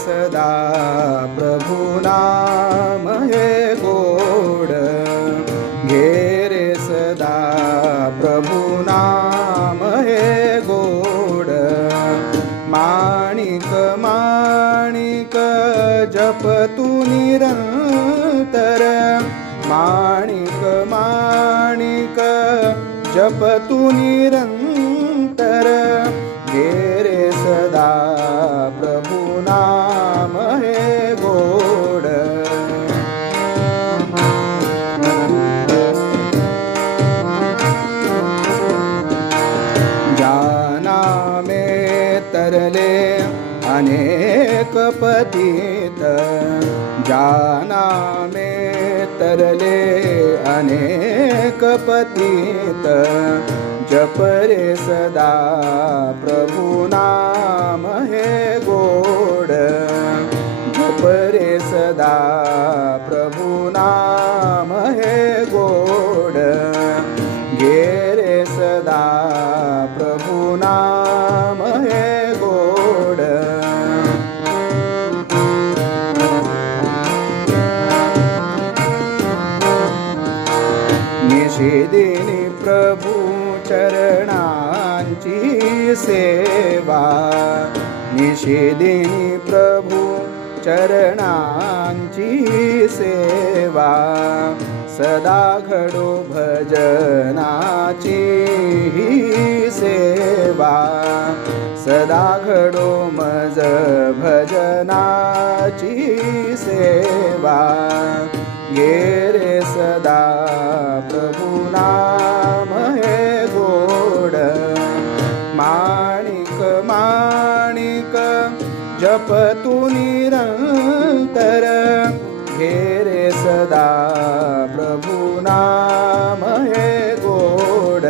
सदा प्रभु नाम हे गोड, घे रे सदा प्रभु नाम हे गोड. माणिक माणिक जप तू निरंतर, माणिक माणिक जप तू निरंतर. घे रे सदा प्रभु नाम हे गोड. जाना में तरले अनेक पतित, जाना में तरले अनेक पतित. जप रे सदा प्रभु नाम हे गोड, जप रे सदा प्रभु नाम हे गोड. घे रे सदा प्रभु नाम हे गोड. निषेदिनी प्रभु चरणांची सेवा, निषेदिनी प्रभु चरणांची सेवा. सदा घडो भजनाची ही सेवा, सदा घडो मज भजनाची सेवा. घे रे सदा प्रभु नाम हे गोड. माणिक माणिक जप तू निरंतर, घे रे सदा प्रभु नाम हे गोड.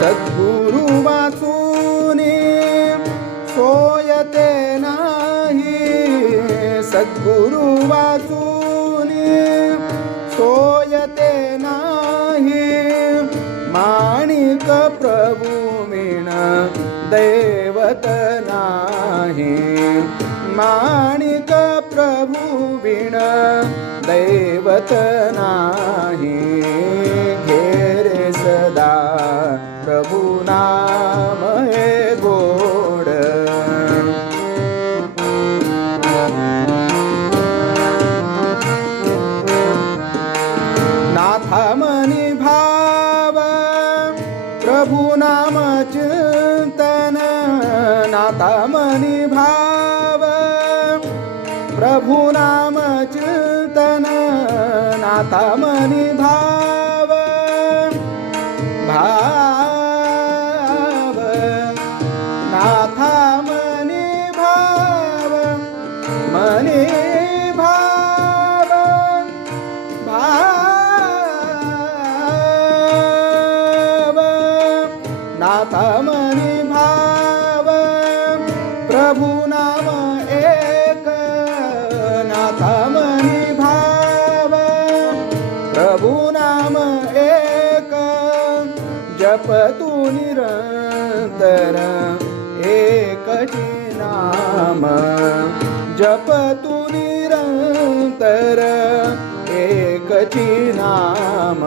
सद्गुरु वाचूनी सोयते नाही, सद्गुरु वाचूनी सोयते नाही. माणिक प्रभु विण दैवत नाही, माणिक प्रभु विण दैवत नाही. घे रे सदा प्रभु नाम हे गोड. नाथा मनी भाव प्रभु नाम चिंतन, नाथा मनी भाव प्रभु नाम चिंतन. नाथा मनी भाव भाव, नाथा मनी भाव, मनी भाव भाव. नाथा मनी भाव प्रभु नाम एक, नाथा मनी भाव प्रभु नाम एक. जप तू निरंतर एकची नाम, जप तू निरंतर एकची नाम.